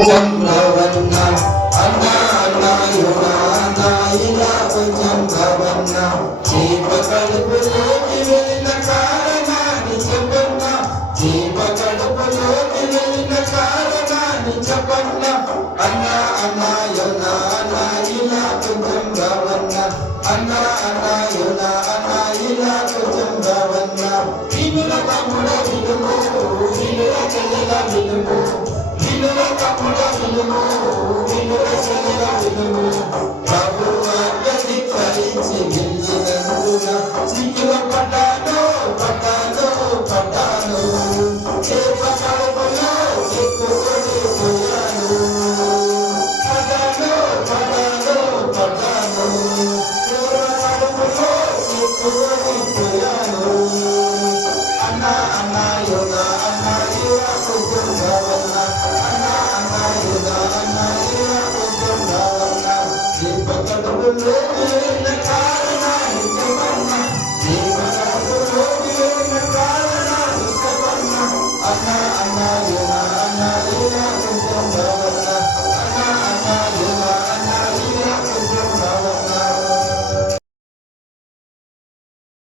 చంద్రవన్న అన్న అన్నాయున అన్నాయిల చంద్రవన్న జీవ కడుపులోకి వెళ్ళిన కారణాన్ని చెప్పన్న జీవ కడుపులోకి వెళ్ళిన కారణాన్ని చెప్పన్న అన్న అన్నాయున అన్నాయిల చంద్రవన్న అన్న అన్నాయున అన్నాయిల చంద్రవన్న వినుల తమ్ముడ వినుము వినుల చెల్లెల వినుము వినుల తమ్ముడ వినుము వినుల చెల్లెల వినుము ప్రభు ఆజ్ఞని ఫలించి వెళ్ళినందున సిక్కుల పడ్డాను పడ్డాను పడ్డాను చేప కడుపులో చిక్కుకొని పోయాను పడ్డాను పడ్డాను పడ్డాను చేప కడుపులో చిక్కుకొని పోయాను అన్న అన్నాయున అన్నాయున కొంచెం కావన్న అన్న అన్నాయున అన్నాయున కొంచెం కావన్న దీప కడుపులో